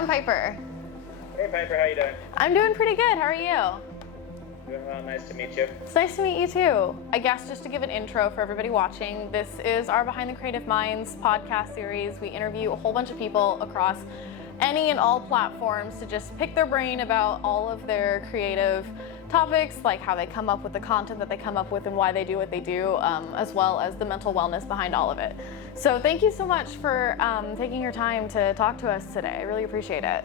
I'm Piper. Hey Piper, how you doing? I'm doing pretty good. How are you? Doing well, nice to meet you. It's nice to meet you too. I guess just to give an intro for everybody watching, this is our Behind the Creative Minds podcast series. We interview a whole bunch of people across any and all platforms to just pick their brain about all of their creative topics, like how they come up with the content that they come up with and why they do what they do, as well as the mental wellness behind all of it. So thank you so much for taking your time to talk to us today. I really appreciate it.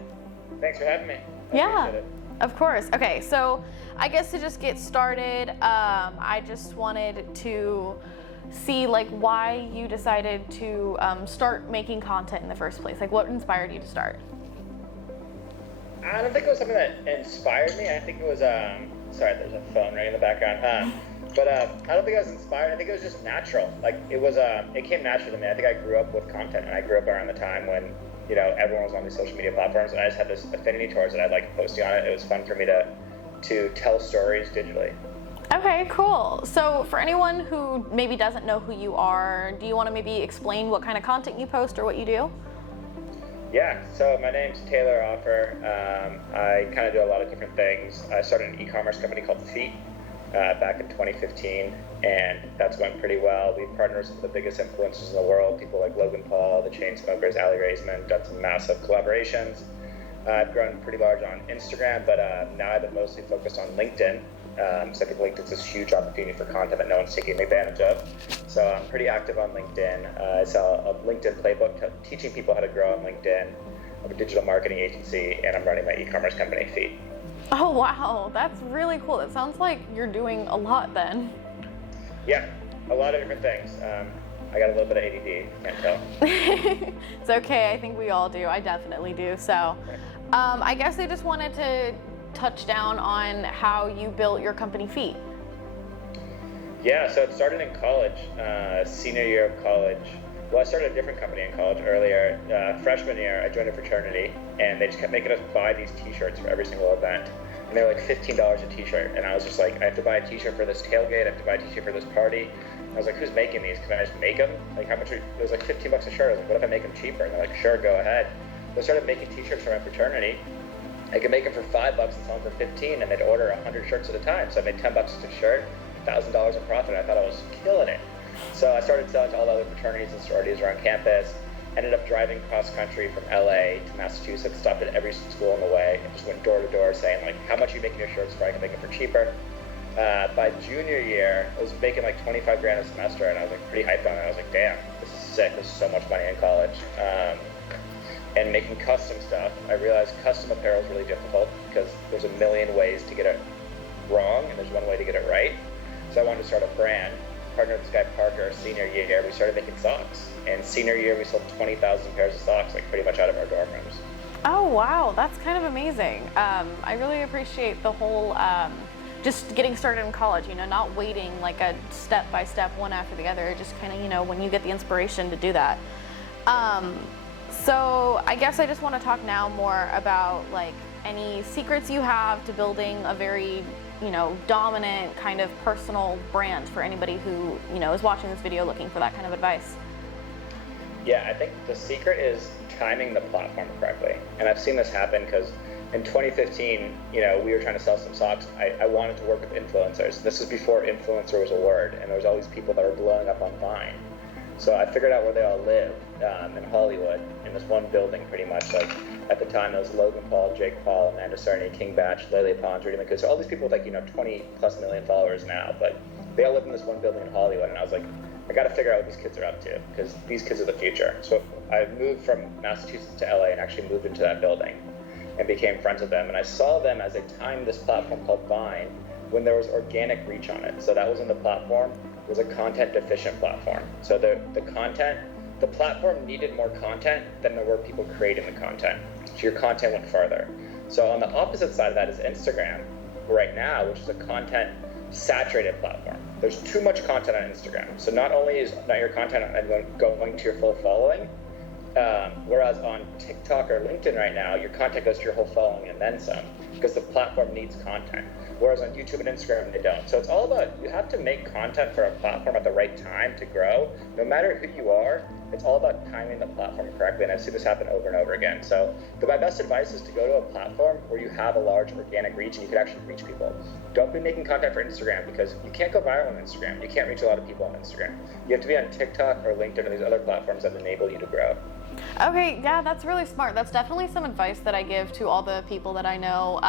Thanks for having me. Yeah, of course. Okay, so I guess to just get started, I just wanted to see like why you decided to start making content in the first place. Like what inspired you to start? I don't think it was something that inspired me. I think it was, sorry, there's a phone ringing in the background. But I don't think I was inspired. I think it was just natural. Like it was, it came natural to me. I think I grew up with content, and I grew up around the time when, you know, everyone was on these social media platforms, and I just had this affinity towards it. I liked posting on it. It was fun for me to tell stories digitally. Okay, cool. So for anyone who maybe doesn't know who you are, do you want to maybe explain what kind of content you post or what you do? Yeah, so my name's Taylor Offer. I kind of do a lot of different things. I started an e-commerce company called Feet back in 2015, and that's going pretty well. We've partnered with some of the biggest influencers in the world, people like Logan Paul, the Chainsmokers, Ali Raisman, done some massive collaborations. I've grown pretty large on Instagram, but now I've been mostly focused on LinkedIn. So I think LinkedIn's this huge opportunity for content that no one's taking advantage of. So I'm pretty active on LinkedIn. I sell a LinkedIn playbook teaching people how to grow on LinkedIn. I'm a digital marketing agency, and I'm running my e-commerce company, Feet. Oh, wow. That's really cool. It sounds like you're doing a lot then. Yeah, a lot of different things. I got a little bit of ADD, can't tell. It's okay. I think we all do. I definitely do. So I guess I just wanted to touch down on how you built your company Feet. Yeah, so it started in college, senior year of college. Well, I started a different company in college earlier. Freshman year, I joined a fraternity, and they just kept making us buy these t-shirts for every single event. And they're like $15 a t-shirt. And I was just like, I have to buy a t-shirt for this tailgate, I have to buy a t-shirt for this party. I was like, who's making these? Can I just make them? Like, how much? It was like $15 a shirt. I was like, what if I make them cheaper? And they're like, sure, go ahead. So I started making t-shirts for my fraternity. I could make them for $5 and sell them for $15, and they'd order 100 shirts at a time. So I made $10 a shirt, $1,000 in profit. I thought I was killing it. So I started selling to all the other fraternities and sororities around campus. Ended up driving cross country from LA to Massachusetts, stopped at every school on the way, and just went door to door saying like, how much are you making your shirts for? I can make them for cheaper. By junior year, I was making like 25 grand a semester, and I was like pretty hyped on it. I was like, damn, this is sick. This is so much money in college. And making custom stuff, I realized custom apparel is really difficult because there's a million ways to get it wrong, and there's one way to get it right. So I wanted to start a brand. Partnered with this guy Parker, senior year, we started making socks. And senior year, we sold 20,000 pairs of socks, like pretty much out of our dorm rooms. Oh, wow. That's kind of amazing. I really appreciate the whole just getting started in college, you know, not waiting like a step-by-step one after the other, just kind of, you know, when you get the inspiration to do that. So I guess I just want to talk now more about like any secrets you have to building a very, you know, dominant kind of personal brand for anybody who, you know, is watching this video looking for that kind of advice. Yeah, I think the secret is timing the platform correctly. And I've seen this happen because in 2015, you know, we were trying to sell some socks. I wanted to work with influencers. This was before influencer was a word, and there was all these people that were blowing up on Vine. So I figured out where they all lived in Hollywood, in this one building pretty much. Like at the time, there was Logan Paul, Jake Paul, Amanda Cerny, King Batch, Lele Pons, Rudy McCoo. So all these people with like, you know, 20 plus million followers now, but they all live in this one building in Hollywood. And I was like, I got to figure out what these kids are up to because these kids are the future. So I moved from Massachusetts to LA and actually moved into that building and became friends with them. And I saw them as they timed this platform called Vine when there was organic reach on it. So that was in the platform. It was a content deficient platform. So the platform needed more content than there were people creating the content. So your content went farther. So on the opposite side of that is Instagram right now, which is a content saturated platform. There's too much content on Instagram. So not only is not your content going to your full following, whereas on TikTok or LinkedIn right now, your content goes to your whole following and then some, because the platform needs content. whereas on YouTube and Instagram they don't. So it's all about, you have to make content for a platform at the right time to grow. No matter who you are, it's all about timing the platform correctly, and I've seen this happen over and over again. So my best advice is to go to a platform where you have a large organic reach and you can actually reach people. Don't be making content for Instagram, because you can't go viral on Instagram. You can't reach a lot of people on Instagram. You have to be on TikTok or LinkedIn or these other platforms that enable you to grow. Okay, yeah, that's really smart. That's definitely some advice that I give to all the people that I know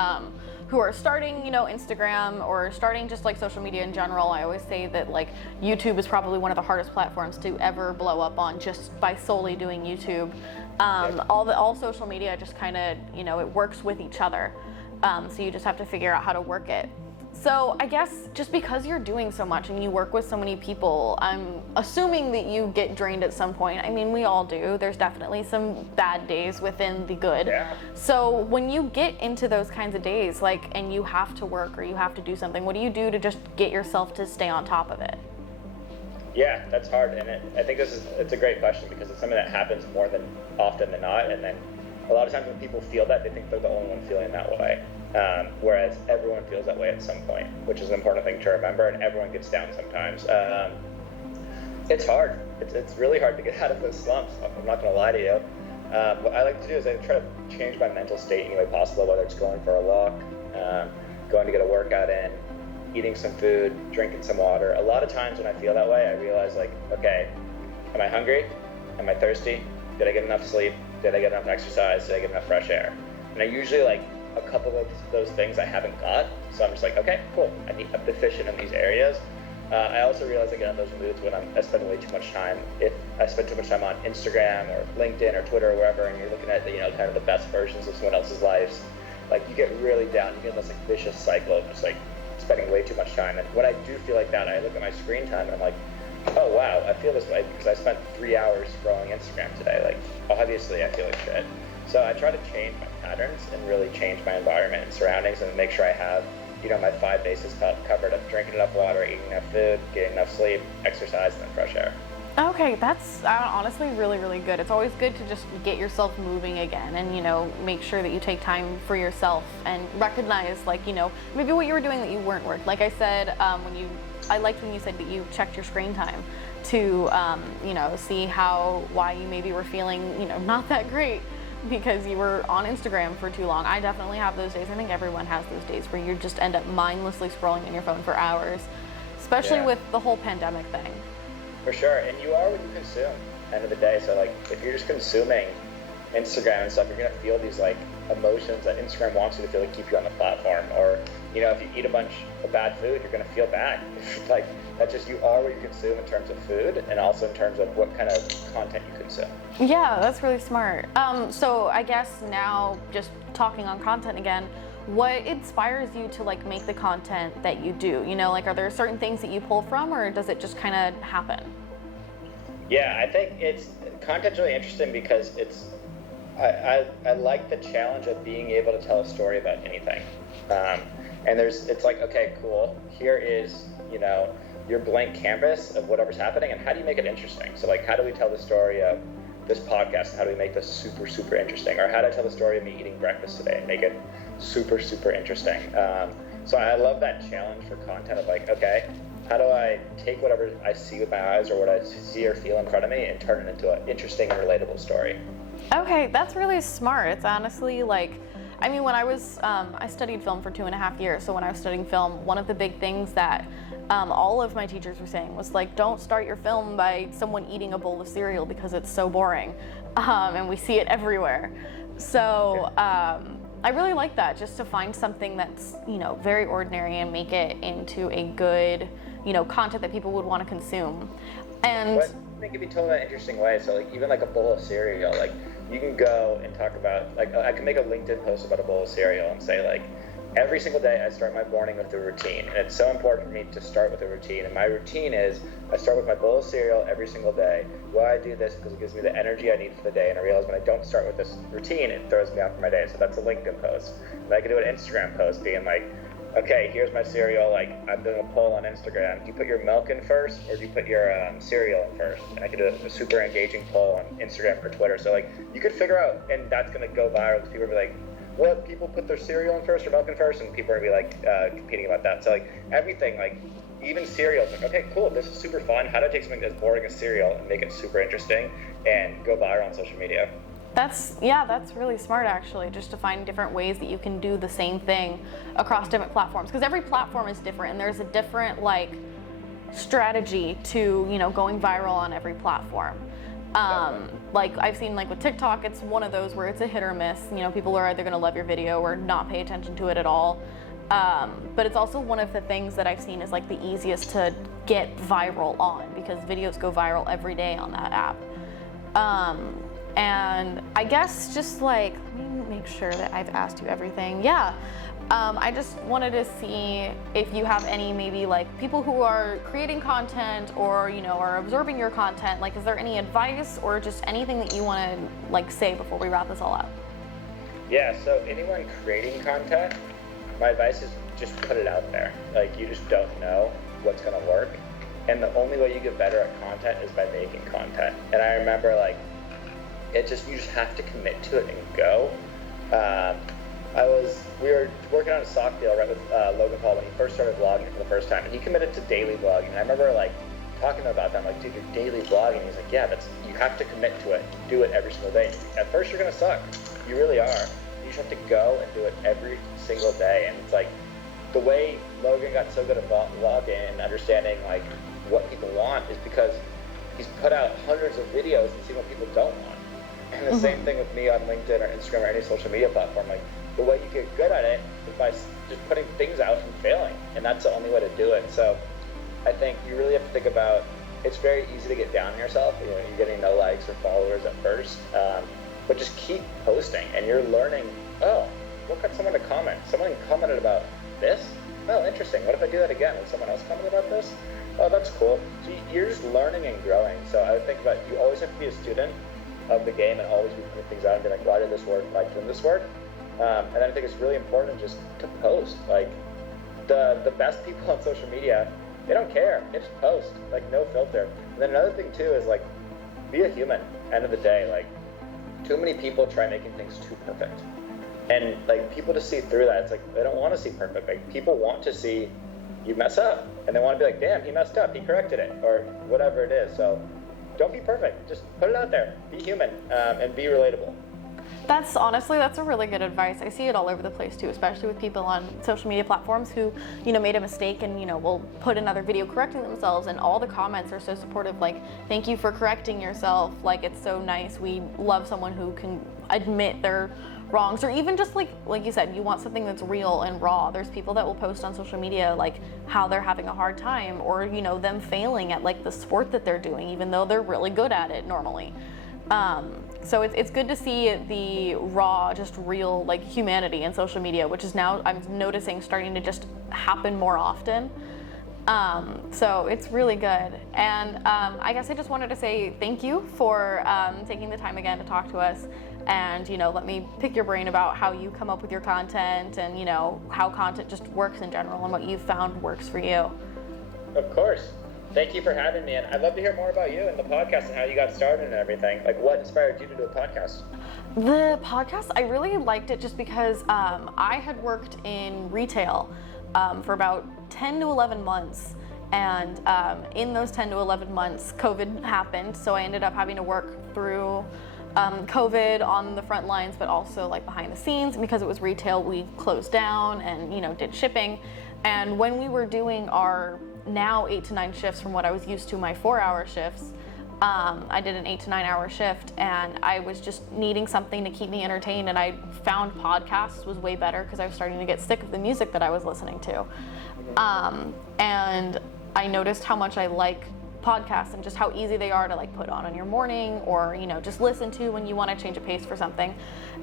who are starting, Instagram or starting just like social media in general. I always say that like YouTube is probably one of the hardest platforms to ever blow up on, just by solely doing YouTube. All social media just kind of, it works with each other. So you just have to figure out how to work it. So I guess just because you're doing so much and you work with so many people, I'm assuming that you get drained at some point. I mean, we all do. There's definitely some bad days within the good. Yeah. So when you get into those kinds of days, and you have to work or you have to do something, what do you do to just get yourself to stay on top of it? Yeah, that's hard, and I think it's a great question, because it's something that happens more than often than not, and then a lot of times when people feel that, they think they're the only one feeling that way. Whereas everyone feels that way at some point, which is an important thing to remember, and everyone gets down sometimes. It's hard. It's really hard to get out of those slumps. I'm not going to lie to you. What I like to do is I try to change my mental state any way possible, whether it's going for a walk, going to get a workout in, eating some food, drinking some water. A lot of times when I feel that way, I realize okay, am I hungry? Am I thirsty? Did I get enough sleep? Did I get enough exercise? Did I get enough fresh air? And I usually a couple of those things I haven't got, so I'm just okay, cool. I'm deficient in these areas. I also realize I get in those moods when I spend way too much time. If I spend too much time on Instagram or LinkedIn or Twitter or wherever, and you're looking at kind of the best versions of someone else's lives, you get really down. You get in this vicious cycle of just spending way too much time. And when I do feel like that, I look at my screen time and I'm like, oh wow, I feel this way because I spent 3 hours scrolling Instagram today. Obviously I feel like shit. So I try to change my patterns and really change my environment and surroundings and make sure I have, my 5 bases covered of drinking enough water, eating enough food, getting enough sleep, exercise, and then fresh air. Okay, that's honestly really, really good. It's always good to just get yourself moving again and, make sure that you take time for yourself and recognize, maybe what you were doing that you weren't working. Like I said, I liked when you said that you checked your screen time to, see why you maybe were feeling, not that great because you were on Instagram for too long. I definitely have those days. I think everyone has those days where you just end up mindlessly scrolling on your phone for hours, especially with the whole pandemic thing. For sure, and you are what you consume, end of the day. So if you're just consuming Instagram and stuff, you're gonna feel these emotions that Instagram wants you to feel to keep you on the platform. Or if you eat a bunch of bad food, you're gonna feel bad. That's just, you are what you consume in terms of food, and also in terms of what kind of content you consume. Yeah, that's really smart. So I guess now, just talking on content again, what inspires you to make the content that you do? Are there certain things that you pull from, or does it just kind of happen? Yeah, I think content's really interesting because I like the challenge of being able to tell a story about anything. And it's okay, cool. Here is, your blank canvas of whatever's happening, and how do you make it interesting? So how do we tell the story of this podcast, and how do we make this super, super interesting? Or how do I tell the story of me eating breakfast today and make it super, super interesting? So I love that challenge for content of okay, how do I take whatever I see with my eyes or what I see or feel in front of me and turn it into an interesting and relatable story? Okay, that's really smart. It's honestly when I studied film for 2.5 years. So when I was studying film, one of the big things that all of my teachers were saying was don't start your film by someone eating a bowl of cereal because it's so boring. And we see it everywhere. So I really like that, just to find something that's, very ordinary and make it into a good, content that people would want to consume. And I think it could be told in an interesting way. So even a bowl of cereal, you can go and talk about, I can make a LinkedIn post about a bowl of cereal and say every single day I start my morning with a routine, and it's so important for me to start with a routine. And my routine is I start with my bowl of cereal every single day. Why I do this because it gives me the energy I need for the day, and I realize when I don't start with this routine, it throws me off for my day. So that's a LinkedIn post. And I can do an Instagram post being okay, here's my cereal. I'm doing a poll on Instagram. Do you put your milk in first, or do you put your cereal in first? And I can do a super engaging poll on Instagram or Twitter. So you could figure out, and that's gonna go viral because people will be what people put their cereal in first or milk in first, and people are going to be like competing about that. So like everything, like even cereals, like, okay, cool, this is super fun. How do I take something that's boring as cereal and make it super interesting and go viral on social media? That's really smart, actually, just to find different ways that you can do the same thing across different platforms, because every platform is different and there's a different like strategy to, you know, going viral on every platform. Like I've seen, like with TikTok, it's one of those where it's a hit or miss. You know, people are either going to love your video or not pay attention to it at all. But it's also one of the things that I've seen is like the easiest to get viral on, because videos go viral every day on that app. And I guess just like, let me make sure that I've asked you everything. Yeah. I just wanted to see if you have any maybe like people who are creating content or, you know, are absorbing your content. Like, is there any advice or just anything that you want to like say before we wrap this all up? Yeah, so anyone creating content, my advice is just put it out there. Like, you just don't know what's going to work. And the only way you get better at content is by making content. And I remember like, you just have to commit to it and go. We were working on a sock deal right with Logan Paul when he first started vlogging for the first time, and he committed to daily vlogging. And I remember like talking about that. I'm like, dude, you're daily vlogging. He's like, yeah, you have to commit to it. Do it every single day. At first, you're gonna suck. You really are. You just have to go and do it every single day. And it's like the way Logan got so good at vlogging and understanding like what people want is because he's put out hundreds of videos and seen what people don't want. And the same thing with me on LinkedIn or Instagram or any social media platform. Like, the way you get good at it is by just putting things out and failing, and that's the only way to do it. So I think you really have to think about, it's very easy to get down on yourself. You know, you're getting no likes or followers at first, but just keep posting, and you're learning, oh, look at someone to comment. Someone commented about this? Oh, interesting. What if I do that again? Will someone else comment about this? Oh, that's cool. So you're just learning and growing. So I would think about, you always have to be a student of the game and always be putting things out and be like, why did this work? Why didn't this work? And then I think it's really important just to post. Like, the best people on social media, they don't care. They just post, like, no filter. And then another thing too is like, be a human. End of the day, like, too many people try making things too perfect, and like people just see through that. It's like they don't want to see perfect. Like, people want to see you mess up, and they want to be like, damn, he messed up, he corrected it, or whatever it is. So don't be perfect. Just put it out there. Be human, and be relatable. That's a really good advice. I see it all over the place too, especially with people on social media platforms who, you know, made a mistake and, you know, will put another video correcting themselves, and all the comments are so supportive, like, thank you for correcting yourself. Like, it's so nice. We love someone who can admit their wrongs, or even just like you said, you want something that's real and raw. There's people that will post on social media like how they're having a hard time, or, you know, them failing at like the sport that they're doing, even though they're really good at it normally. So it's good to see the raw, just real like humanity in social media, which is now I'm noticing starting to just happen more often. So it's really good. And I guess I just wanted to say thank you for taking the time again to talk to us, and, you know, let me pick your brain about how you come up with your content, and, you know, how content just works in general and what you've found works for you. Of course. Thank you for having me, and I'd love to hear more about you and the podcast and how you got started and everything. Like, what inspired you to do a podcast? The podcast, I really liked it just because I had worked in retail for about 10 to 11 months. And in those 10 to 11 months, COVID happened. So I ended up having to work through COVID on the front lines, but also like behind the scenes. And because it was retail, we closed down and, you know, did shipping. And when we were doing our now 8 to 9 shifts from what I was used to, my 4-hour shifts, I did an 8 to 9 hour shift, and I was just needing something to keep me entertained, and I found podcasts was way better because I was starting to get sick of the music that I was listening to. And I noticed how much I like podcasts and just how easy they are to like put on your morning, or, you know, just listen to when you want to change a pace for something.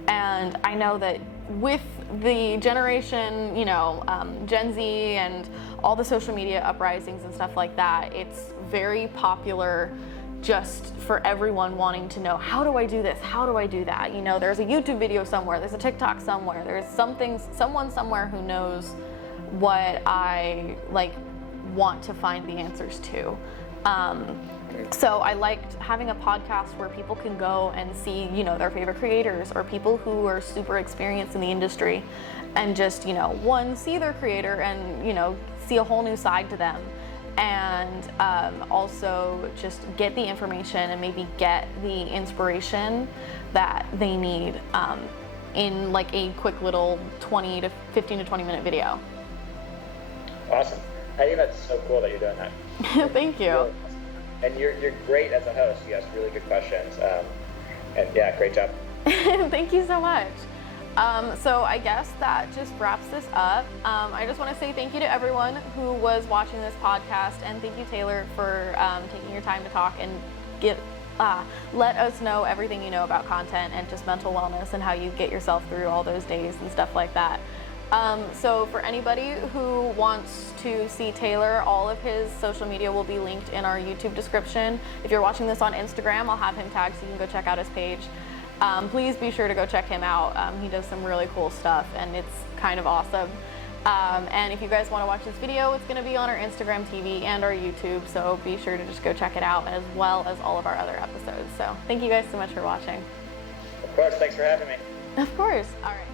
And I know that with the generation, you know, Gen Z and all the social media uprisings and stuff like that, it's very popular just for everyone wanting to know, how do I do this? How do I do that? You know, there's a YouTube video somewhere, there's a TikTok somewhere, there's someone somewhere who knows what I like want to find the answers to. So I liked having a podcast where people can go and see, their favorite creators or people who are super experienced in the industry and just, one, see their creator and, see a whole new side to them. And also just get the information and maybe get the inspiration that they need in like a quick little 15 to 20 minute video. Awesome. I think that's so cool that you're doing that. Thank you. Really awesome. And you're great as a host. You ask really good questions. And yeah, great job. Thank you so much. So I guess that just wraps this up. I just want to say thank you to everyone who was watching this podcast, and thank you, Taylor, for taking your time to talk and let us know everything you know about content and just mental wellness and how you get yourself through all those days and stuff like that. So for anybody who wants to see Taylor, all of his social media will be linked in our YouTube description. If you're watching this on Instagram, I'll have him tagged so you can go check out his page. Please be sure to go check him out. He does some really cool stuff and it's kind of awesome. And if you guys want to watch this video, it's going to be on our Instagram TV and our YouTube, so be sure to just go check it out, as well as all of our other episodes. So thank you guys so much for watching. Of course, thanks for having me. Of course. All right.